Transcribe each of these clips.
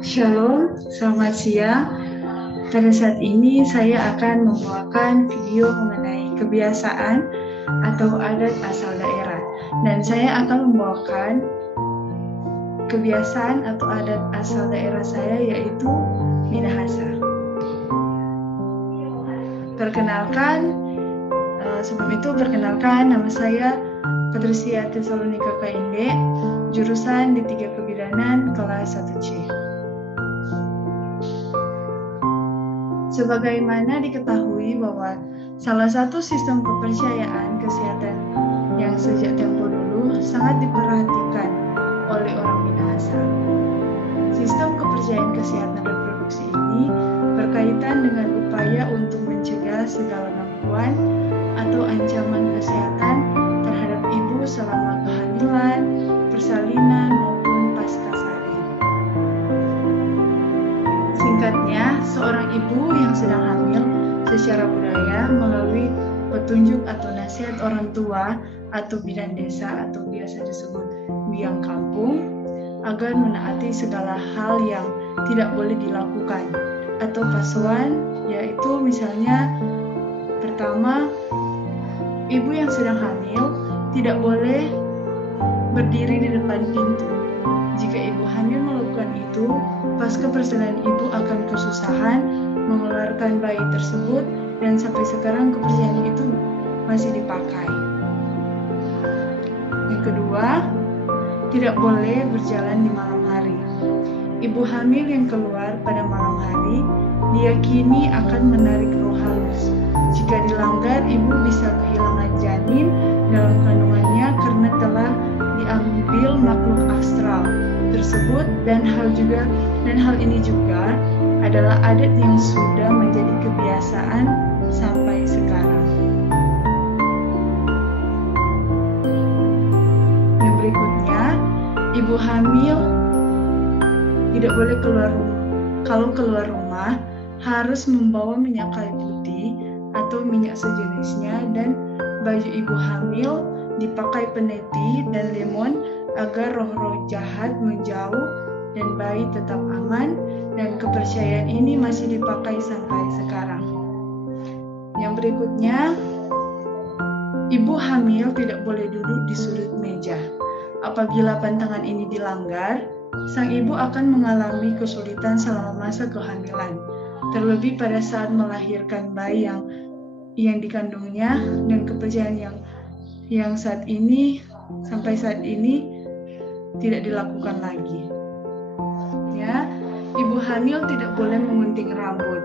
Shalom, selamat siang. Pada saat ini saya akan membawakan video mengenai kebiasaan atau adat asal daerah. Dan saya akan membawakan kebiasaan atau adat asal daerah saya, yaitu Minahasa. Perkenalkan, nama saya Patricia Tesalonika KND, jurusan D3 Kebidanan kelas 1C. Sebagaimana diketahui bahwa salah satu sistem kepercayaan kesehatan yang sejak tempo dulu sangat diperhatikan oleh orang Minahasa. Sistem kepercayaan kesehatan reproduksi ini berkaitan dengan upaya untuk mencegah segala gangguan atau ancaman kesehatan terhadap ibu selama kehamilan, persalinan, maupun pasca salin. Singkatnya, seorang ibu yang sedang hamil secara budaya melalui petunjuk atau nasihat orang tua atau bidan desa atau biasa disebut biang kampung agar menaati segala hal yang tidak boleh dilakukan atau pasuan, yaitu misalnya pertama, ibu yang sedang hamil tidak boleh berdiri di depan pintu. Jika ibu hamil melakukan itu, pasca persalinan ibu akan kesusahan mengeluarkan bayi tersebut, dan sampai sekarang kepercayaan itu masih dipakai. Yang kedua, tidak boleh berjalan di malam hari. Ibu hamil yang keluar pada malam hari diyakini akan menarik roh halus. Jika dilanggar, ibu bisa kehilangan janin dalam kandungannya karena telah diambil makhluk astral tersebut, dan hal ini juga adalah adat yang sudah menjadi kebiasaan sampai sekarang. Yang berikutnya, ibu hamil tidak boleh keluar rumah. Kalau keluar rumah, harus membawa minyak kayu putih atau minyak sejenisnya, dan baju ibu hamil dipakai peniti dan lemon agar roh-roh jahat menjauh dan bayi tetap aman, dan kepercayaan ini masih dipakai sampai sekarang. Yang berikutnya, ibu hamil tidak boleh duduk di sudut meja. Apabila pantangan ini dilanggar, sang ibu akan mengalami kesulitan selama masa kehamilan, terlebih pada saat melahirkan bayi yang dikandungnya, dan kepercayaan yang sampai saat ini tidak dilakukan lagi. Ya, ibu hamil tidak boleh menggunting rambut.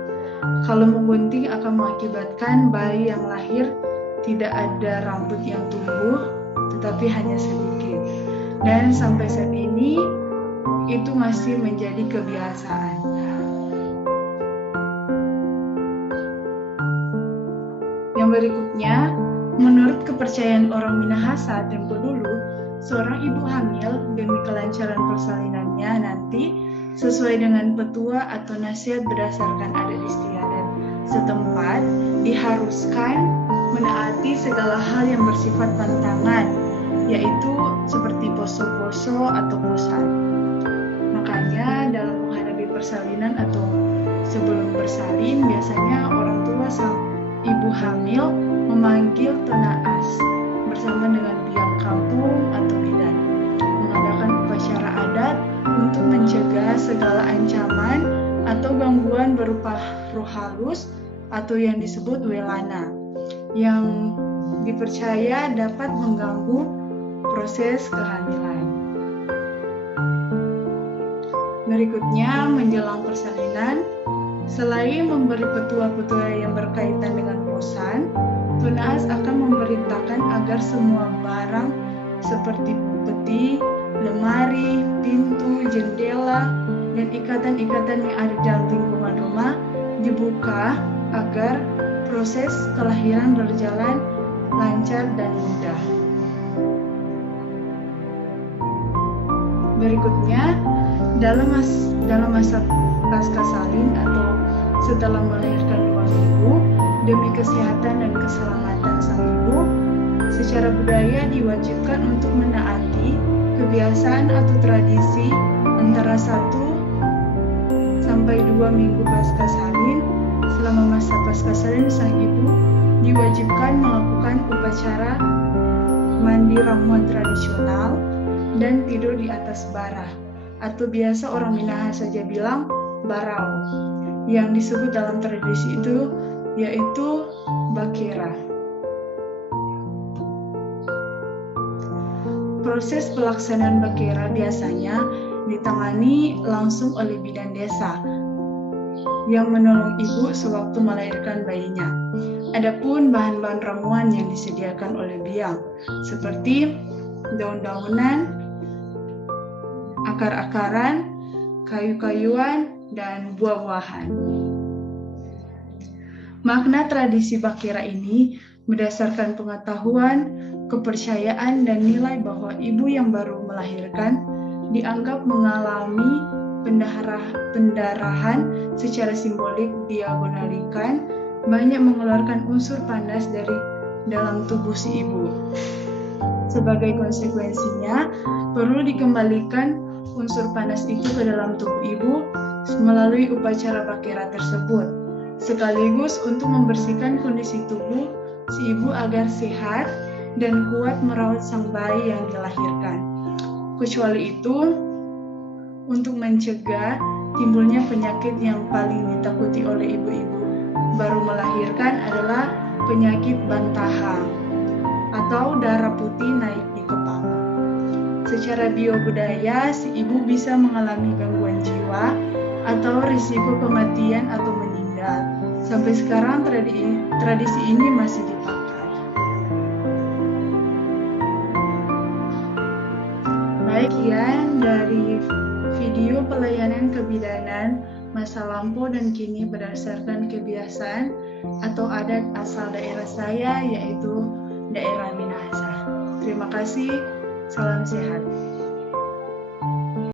Kalau menggunting akan mengakibatkan bayi yang lahir tidak ada rambut yang tumbuh, tetapi hanya sedikit. Dan sampai saat ini itu masih menjadi kebiasaan. Yang berikutnya, menurut kepercayaan orang Minahasa tempo dulu, seorang ibu hamil demi kelancaran persalinannya nanti sesuai dengan petua atau nasihat berdasarkan adat istiadat setempat diharuskan menaati segala hal yang bersifat pantangan, yaitu seperti poso-poso atau posan. Makanya dalam menghadapi persalinan atau sebelum bersalin, biasanya orang tua sang ibu hamil memanggil tonaas bersama dengan biang kampung atau bidan, mengadakan upacara adat untuk mencegah segala ancaman atau gangguan berupa roh halus atau yang disebut welana, yang dipercaya dapat mengganggu proses kehamilan. Berikutnya, menjelang persalinan, selain memberi petua-petua yang berkaitan dengan posan, tonaas akan memerintahkan agar semua barang seperti peti, lemari, pintu, jendela, dan ikatan-ikatan yang ada dalam lingkungan rumah dibuka agar proses kelahiran berjalan lancar dan mudah. Berikutnya, dalam masa pasca salin atau setelah melahirkan 2 minggu, demi kesehatan dan keselamatan sang ibu, secara budaya diwajibkan untuk menaati kebiasaan atau tradisi antara satu sampai 2 minggu pasca salin. Selama masa pasca salin, sang ibu diwajibkan melakukan upacara mandi ramuan tradisional dan tidur di atas bara, atau biasa orang Minahasa bilang barao, yang disebut dalam tradisi itu yaitu bakera. Proses pelaksanaan bakera biasanya ditangani langsung oleh bidan desa yang menolong ibu sewaktu melahirkan bayinya. Adapun bahan-bahan ramuan yang disediakan oleh biang seperti daun-daunan, akar-akaran, kayu-kayuan, dan buah-buahan. Makna tradisi bakera ini berdasarkan pengetahuan, kepercayaan, dan nilai bahwa ibu yang baru melahirkan dianggap mengalami pendarahan secara simbolik diagonalikan, banyak mengeluarkan unsur panas dari dalam tubuh si ibu. Sebagai konsekuensinya, perlu dikembalikan unsur panas itu ke dalam tubuh ibu melalui upacara bakera tersebut, sekaligus untuk membersihkan kondisi tubuh si ibu agar sehat dan kuat merawat sang bayi yang dilahirkan. Kecuali itu, untuk mencegah timbulnya penyakit yang paling ditakuti oleh ibu-ibu baru melahirkan adalah penyakit bantahan atau darah putih naik di kepala. Secara biobudaya, si ibu bisa mengalami gangguan jiwa atau risiko kematian atau meninggal. Sampai sekarang tradisi ini masih dipakai. Baik, sekian dari video pelayanan kebidanan masa lampau dan kini berdasarkan kebiasaan atau adat asal daerah saya, yaitu daerah Minahasa. Terima kasih, salam sehat.